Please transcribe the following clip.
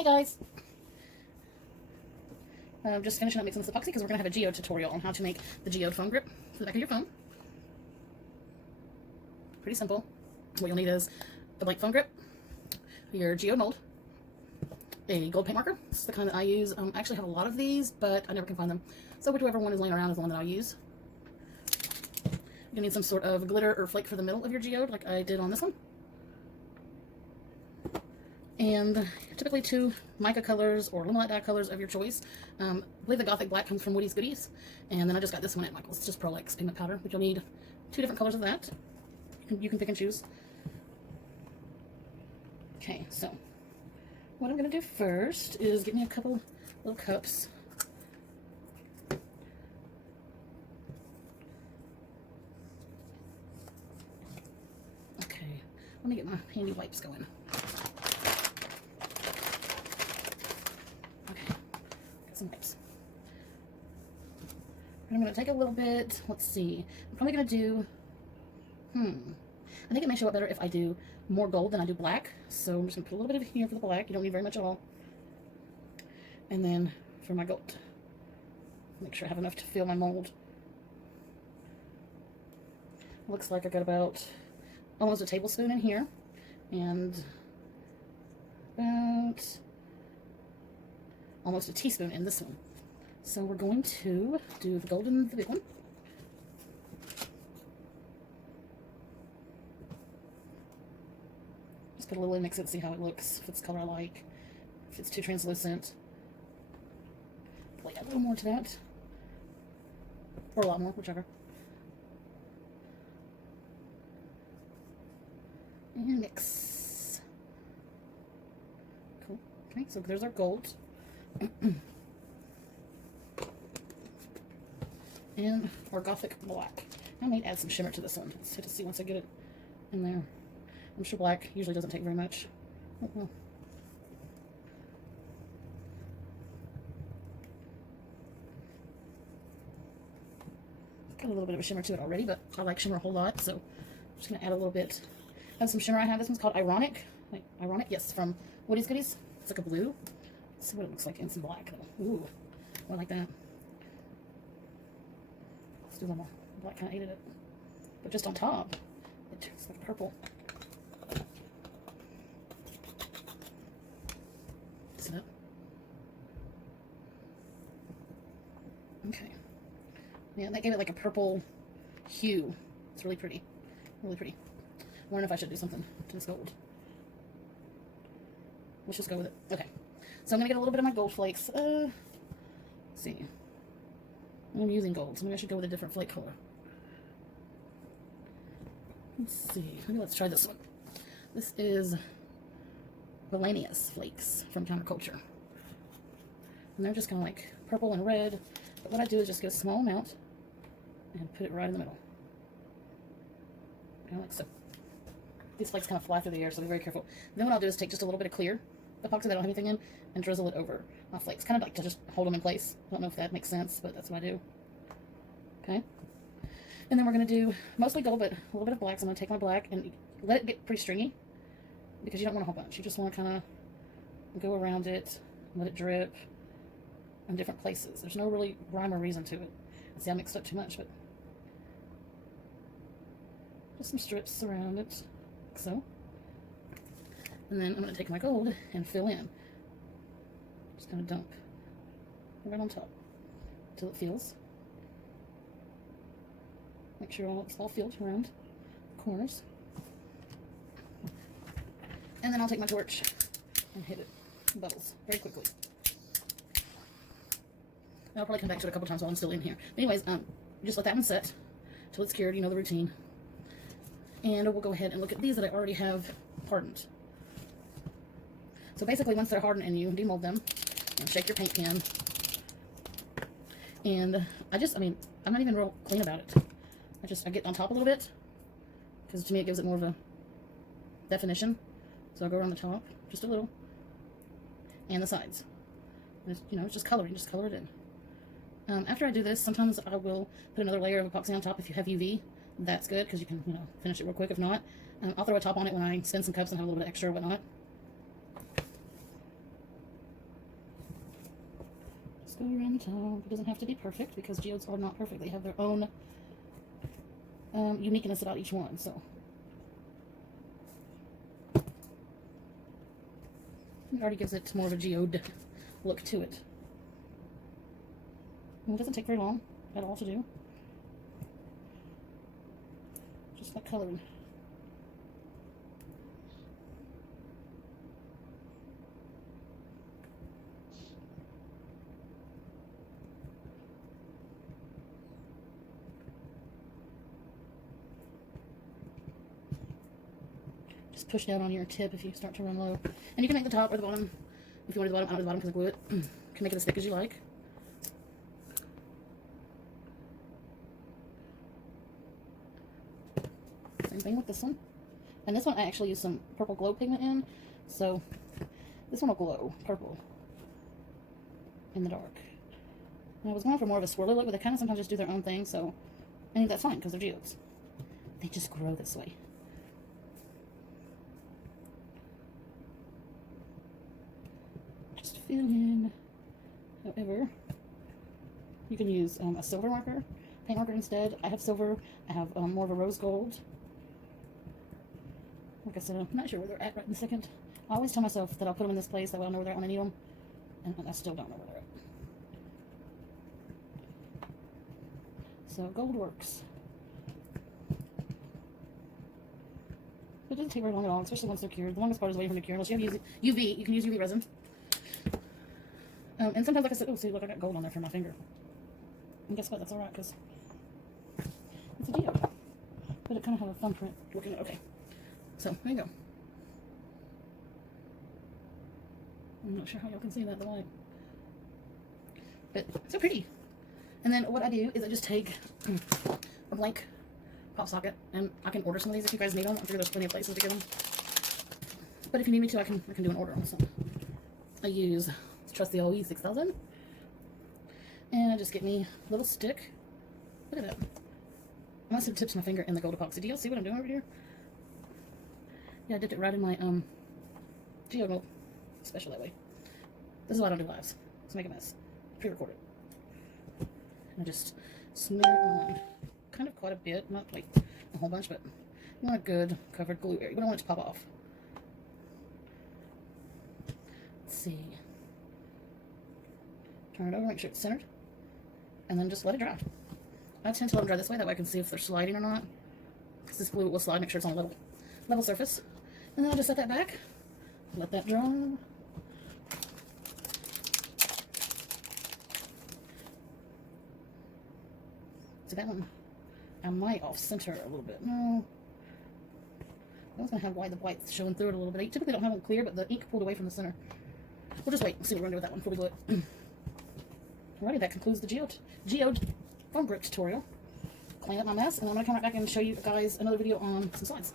Hey guys! I'm just finishing up mixing this epoxy because we're going to have a Geode tutorial on how to make the Geode foam grip for the back of your phone. Pretty simple. What you'll need is a blank foam grip, your Geode mold, a gold paint marker. This is the kind that I use. I actually have a lot of these, but I never can find them. So whichever one is laying around is the one that I'll use. You need some sort of glitter or flake for the middle of your Geode, like I did on this one. And typically 2 mica colors or limonite dye colors of your choice. I believe the Gothic Black comes from Woody's Goodies. And then I just got this one at Michael's. It's just Pearl-X pigment powder, but you'll need 2 different colors of that. You can pick and choose. Okay, so what I'm going to do first is get me a couple little cups. Okay, let me get my handy wipes going. Wipes. And I'm going to take a little bit, let's see, I'm probably going to do, I think it may show up better if I do more gold than I do black, so I'm just going to put a little bit of here for the black. You don't need very much at all. And then for my gold, make sure I have enough to fill my mold. Looks like I got about almost a tablespoon in here, and about almost a teaspoon in this one. So we're going to do the gold in the big one. Just put a little in, mix it, see how it looks, if it's the color I like, if it's too translucent. Probably add a little more to that, or a lot more, whichever. And mix. Cool. Okay, so there's our gold. And our Gothic Black. I may add some shimmer to this one. Let's hit to see once I get it in there. I'm sure black usually doesn't take very much. Got a little bit of a shimmer to it already, but I like shimmer a whole lot, so I'm just going to add a little bit of some shimmer I have. This one's called Ironic. Like, Ironic, yes, from Woody's Goodies. It's like a blue. Let's see what it looks like in some black, though. Ooh, I like that. Let's do one more. Black kind of aided it. But just on top, it turns like purple. See that? Okay. Yeah, that gave it like a purple hue. It's really pretty. Really pretty. I wonder if I should do something to this gold. Let's just go with it. Okay. So I'm going to get a little bit of my gold flakes. Let's see. I'm using gold, so maybe I should go with a different flake color. Let's see. Maybe let's try this one. This is Valanius flakes from Counterculture. And they're just kind of like purple and red. But what I do is just get a small amount and put it right in the middle. Kind of like so. These flakes kind of fly through the air, so be very careful. Then what I'll do is take just a little bit of clear epoxy that I don't have anything in and drizzle it over my flakes. Kind of like to just hold them in place. I don't know if that makes sense, but that's what I do. Okay. And then we're going to do mostly gold, but a little bit of black. So I'm going to take my black and let it get pretty stringy because you don't want a whole bunch. You just want to kind of go around it, let it drip in different places. There's no really rhyme or reason to it. See, I mixed up too much, but just some strips around it, like so. And then I'm going to take my gold and fill in. Just going to dump right on top until it feels. Make sure it's all filled around the corners. And then I'll take my torch and hit it in bubbles very quickly. I'll probably come back to it a couple times while I'm still in here. But anyways, just let that one set till it's cured. You know the routine. And we'll go ahead and look at these that I already have hardened. So basically, once they're hardened and you demold them, and shake your paint pan. And I'm not even real clean about it. I get on top a little bit, because to me it gives it more of a definition. So I'll go around the top, just a little, and the sides. And it's just coloring, just color it in. After I do this, sometimes I will put another layer of epoxy on top if you have UV. That's good, because you can, finish it real quick. If not, I'll throw a top on it when I spin some cups and have a little bit of extra or whatnot. go around the top. It doesn't have to be perfect because geodes are not perfect. They have their own uniqueness about each one. So it already gives it more of a geode look to it. And it doesn't take very long at all to do. Just like coloring. Just push down on your tip if you start to run low. And you can make the top or the bottom. If you want the bottom, out of the bottom because I glue it. You can make it as thick as you like. Same thing with this one. And this one I actually use some purple glow pigment in. So this one will glow purple in the dark. And I was going for more of a swirly look, but they kind of sometimes just do their own thing. So I think that's fine because they're geodes. They just grow this way. Fill in. However, you can use a silver marker, paint marker instead. I have silver. I have more of a rose gold. Like I said, I'm not sure where they're at right in a second. I always tell myself that I'll put them in this place, that way I'll know where they're at when I need them, and I still don't know where they're at. So gold works. It doesn't take very long at all, especially once they're cured. The longest part is waiting for them to cure. Unless you have UV, you can use UV resin. And sometimes, like I said, oh, see, look, I got gold on there for my finger. And guess what? That's alright, because it's a geode. But it kind of have a thumbprint looking okay. So, there you go. I'm not sure how y'all can see that in the light. But, so pretty. And then what I do is I just take a blank pop socket, and I can order some of these if you guys need them. I'm sure there's plenty of places to get them. But if you need me to, I can do an order on some. I use Trust the OE 6000, and I just get me a little stick. Look at that. I must have tipped my finger in the gold epoxy. Do y'all see what I'm doing over here? Yeah, I dipped it right in my Geode special that way. This is why I don't do lives. Let's make a mess. Pre-record it. And I just smear it on kind of quite a bit, not like a whole bunch, but not a good covered glue area. We don't want it to pop off. Let's see. Turn it over, make sure it's centered, and then just let it dry. I tend to let them dry this way, that way I can see if they're sliding or not, because this glue will slide, make sure it's on a level surface. And then I'll just set that back, let that dry. So that one, I might off-center a little bit. No. That one's going to have the white showing through it a little bit. I typically don't have them clear, but the ink pulled away from the center. We'll just wait and see what we're going to do with that one before we glue it. Alrighty, that concludes the Geode foam grip tutorial. Clean up my mess, and then I'm going to come right back and show you guys another video on some slides.